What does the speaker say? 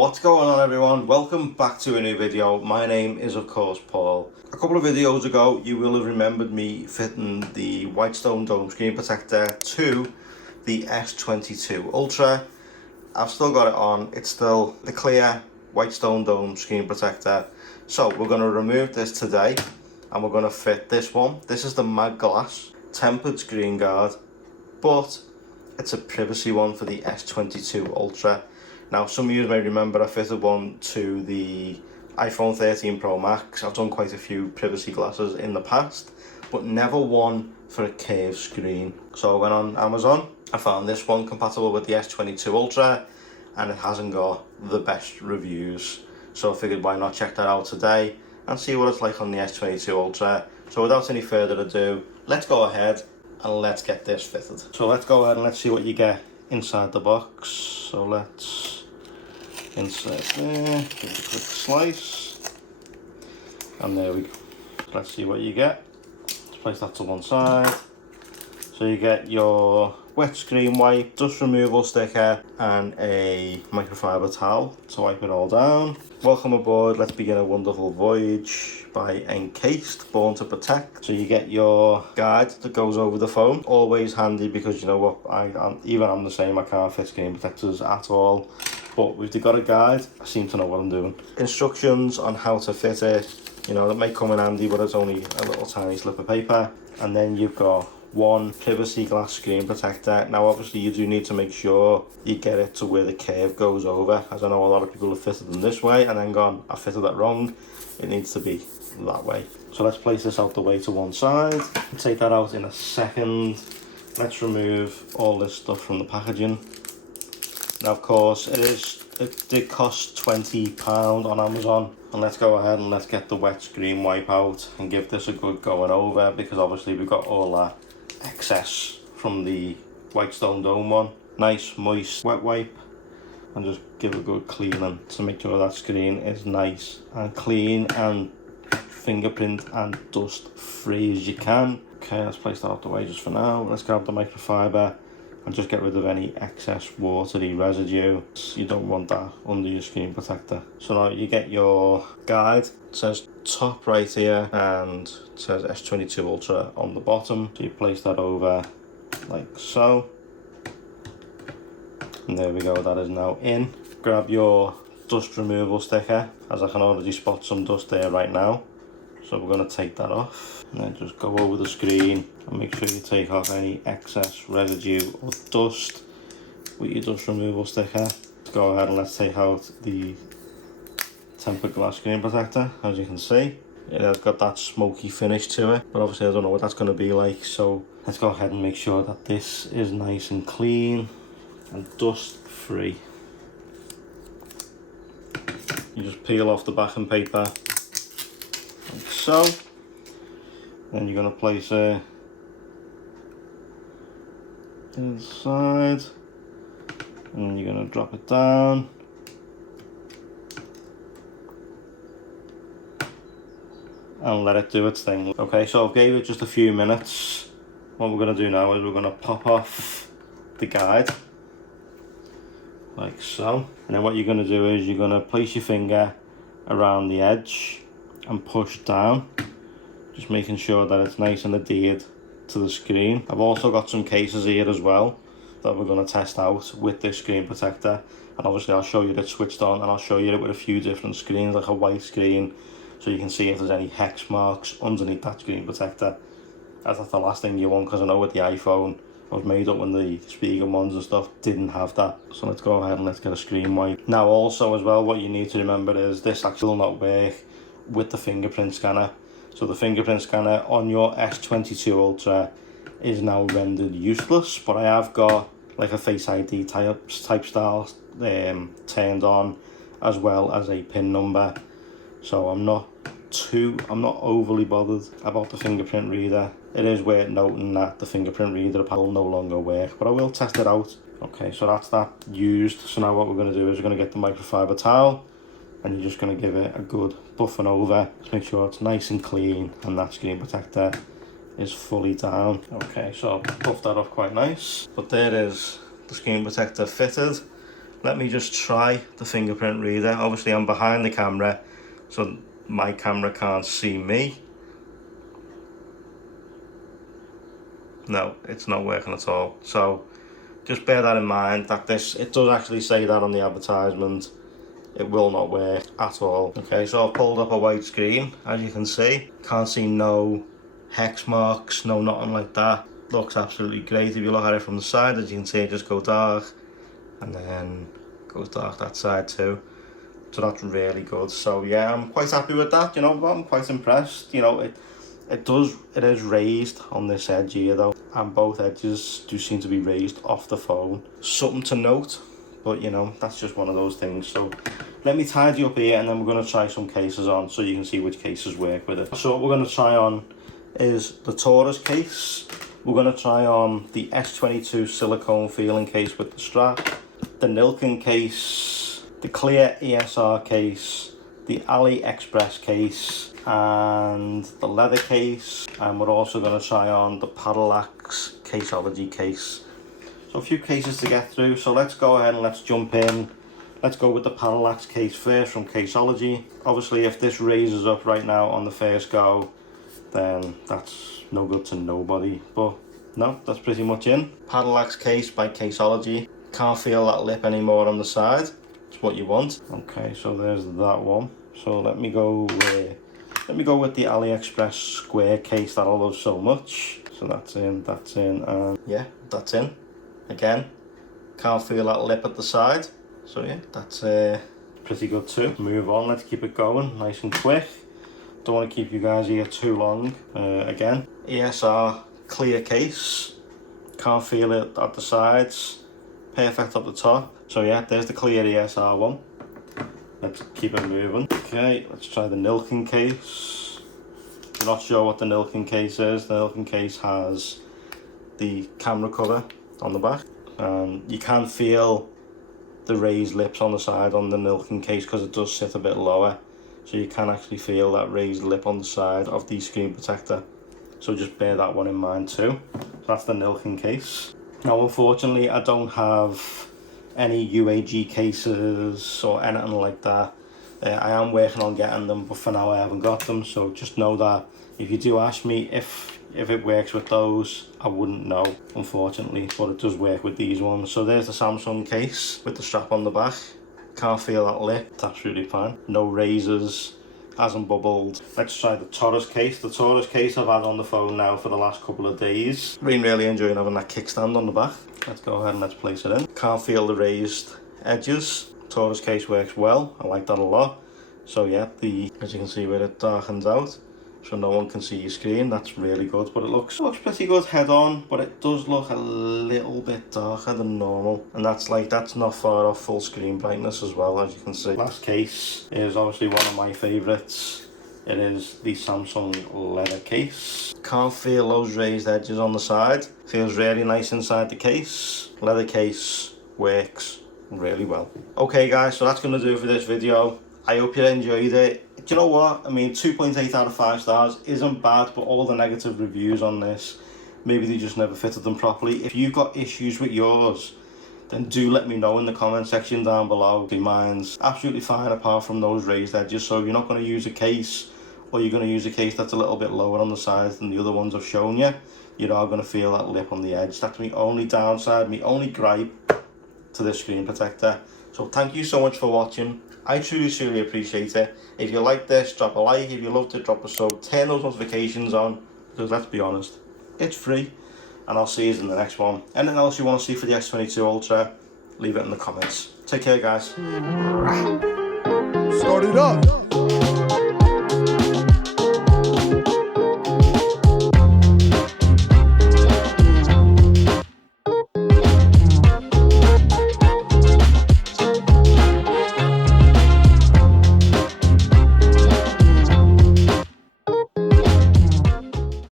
What's going on, everyone? Welcome back to a new video. My name is of course Paul. A couple of videos ago you will have remembered me fitting the Whitestone dome screen protector to the S22 Ultra. I've still got it on. It's still the clear Whitestone dome screen protector. So we're going to remove this today and we're going to fit this one. This is the MAGGLASS tempered screen guard, but it's a privacy one for the S22 Ultra. Now, some of you may remember I fitted one to the iPhone 13 Pro Max. I've done quite a few privacy glasses in the past, but never one for a curved screen. So I went on Amazon, I found this one compatible with the S22 Ultra, and it hasn't got the best reviews. So I figured why not check that out today and see what it's like on the S22 Ultra. So without any further ado, let's go ahead and let's get this fitted. So let's go ahead and let's see what you get inside the box. So let's insert there, give it a quick slice, and there we go. Let's see what you get. Let's place that to one side. So you get your wet screen wipe, dust removal sticker, and a microfiber towel to wipe it all down. Welcome aboard, let's begin a wonderful voyage by Encased, born to protect. So you get your guide that goes over the phone. Always handy because you know what, I'm the same, I can't fit screen protectors at all. But we've got a guide, I seem to know what I'm doing. Instructions on how to fit it, you know, that may come in handy, but it's only a little tiny slip of paper. And then you've got one privacy glass screen protector. Now obviously you do need to make sure you get it to where the curve goes over, as I know a lot of people have fitted them this way and then gone, I fitted that wrong. It needs to be that way. So let's place this out the way to one side. Take that out in a second. Let's remove all this stuff from the packaging. Now of course it did cost £20 on Amazon, and let's go ahead and let's get the wet screen wipe out and give this a good going over, because obviously we've got all that excess from the Whitestone dome one. Nice moist wet wipe, and just give a good cleaning to make sure that screen is nice and clean and fingerprint and dust free as you can. Okay, let's place that out the way just for now. Let's grab the microfiber and just get rid of any excess watery residue. You don't want that under your screen protector. So now you get your guide. It says top right here and it says S22 Ultra on the bottom. So you place that over like so. And there we go, that is now in. Grab your dust removal sticker, as I can already spot some dust there right now. So we're going to take that off and then just go over the screen and make sure you take off any excess residue or dust with your dust removal sticker. Let's go ahead and let's take out the tempered glass screen protector. As you can see, it has got that smoky finish to it, but obviously I don't know what that's going to be like. So let's go ahead and make sure that this is nice and clean and dust free. You just peel off the backing paper like so. Then you're going to place it inside and you're going to drop it down. And let it do its thing. Okay, so I've gave it just a few minutes. What we're going to do now is we're going to pop off the guide like so. And then what you're going to do is you're going to place your finger around the edge and push down, just making sure that it's nice and adhered to the screen. I've also got some cases here as well that we're going to test out with this screen protector, and obviously I'll show you that switched on, and I'll show you it with a few different screens, like a white screen, so you can see if there's any hex marks underneath that screen protector, as that's the last thing you want, because I know with the iPhone I was made up when the Spigen ones and stuff didn't have that. So let's go ahead and let's get a screen wipe. Now also as well, what you need to remember is this actually will not work with the fingerprint scanner. So the fingerprint scanner on your S22 Ultra is now rendered useless, but I have got like a Face ID type style turned on, as well as a PIN number. So I'm not overly bothered about the fingerprint reader. It is worth noting that the fingerprint reader will no longer work, but I will test it out. Okay, so that's that used. So now what we're going to do is we're going to get the microfiber towel, and you're just going to give it a good buffing over to make sure it's nice and clean and that screen protector is fully down. Okay, so I've buffed that off quite nice. But there is the screen protector fitted. Let me just try the fingerprint reader. Obviously I'm behind the camera, so my camera can't see me. No, it's not working at all. So just bear that in mind, that it does actually say that on the advertisement. It will not work at all. Okay, so I've pulled up a white screen, as you can see. Can't see no hex marks, no nothing like that. Looks absolutely great. If you look at it from the side, as you can see, it just goes dark, and then goes dark that side too. So that's really good. So yeah, I'm quite happy with that. You know, I'm quite impressed. You know, it is raised on this edge here though, and both edges do seem to be raised off the phone. Something to note, but you know, that's just one of those things. So let me tidy up here, and then we're going to try some cases on so you can see which cases work with it. So what we're going to try on is the Taurus case. We're going to try on the S22 silicone feeling case with the strap, the Rankin case, the clear ESR case, the AliExpress case, and the leather case. And we're also going to try on the Parallax Caseology case. So a few cases to get through, so let's go ahead and let's jump in. Let's go with the Parallax case first from Caseology. Obviously if this raises up right now on the first go, then that's no good to nobody, but no, that's pretty much in. Parallax case by Caseology. Can't feel that lip anymore on the side. It's what you want. Okay, so there's that one. So let me go with the AliExpress square case that I love so much. So that's in, and yeah, that's in. Again, can't feel that lip at the side. So yeah, that's pretty good too. Move on, let's keep it going, nice and quick. Don't want to keep you guys here too long. Again, ESR clear case. Can't feel it at the sides. Perfect at the top. So yeah, there's the clear ESR one. Let's keep it moving. Okay, let's try the Rankin case. Not sure what the Rankin case is. The Rankin case has the camera cover on the back, and you can feel the raised lips on the side on the Rankin case because it does sit a bit lower, so you can actually feel that raised lip on the side of the screen protector. So just bear that one in mind too. So that's the Rankin case. Now unfortunately I don't have any UAG cases or anything like that. I am working on getting them, but for now I haven't got them. So just know that if you do ask me if it works with those, I wouldn't know, unfortunately, but it does work with these ones. So there's the Samsung case with the strap on the back. Can't feel that lip, it's absolutely fine. No razors, hasn't bubbled. Let's try the Taurus case. The Taurus case I've had on the phone now for the last couple of days. Been really enjoying having that kickstand on the back. Let's go ahead and let's place it in. Can't feel the raised edges. Taurus case works well, I like that a lot. So yeah, as you can see where it darkens out, so no one can see your screen, that's really good. But it looks pretty good head on, but it does look a little bit darker than normal, and that's not far off full screen brightness as well, as you can see. Last case is obviously one of my favorites. It is the Samsung leather case. Can't feel those raised edges on the side. Feels really nice inside the case. Leather case works really well. Okay guys, so that's going to do for this video. I hope you enjoyed it. Do you know what? I mean, 2.8 out of 5 stars isn't bad, but all the negative reviews on this, maybe they just never fitted them properly. If you've got issues with yours, then do let me know in the comment section down below. Mine's absolutely fine apart from those raised edges. So if you're not going to use a case, or you're going to use a case that's a little bit lower on the sides than the other ones I've shown you, you are going to feel that lip on the edge. That's my only downside, my only gripe to this screen protector. So thank you so much for watching. I truly appreciate it. If you like this, drop a like. If you loved it, drop a sub. Turn those notifications on, because let's be honest, it's free. And I'll see you in the next one. Anything else you want to see for the S22 Ultra, leave it in the comments. Take care guys. Start it up.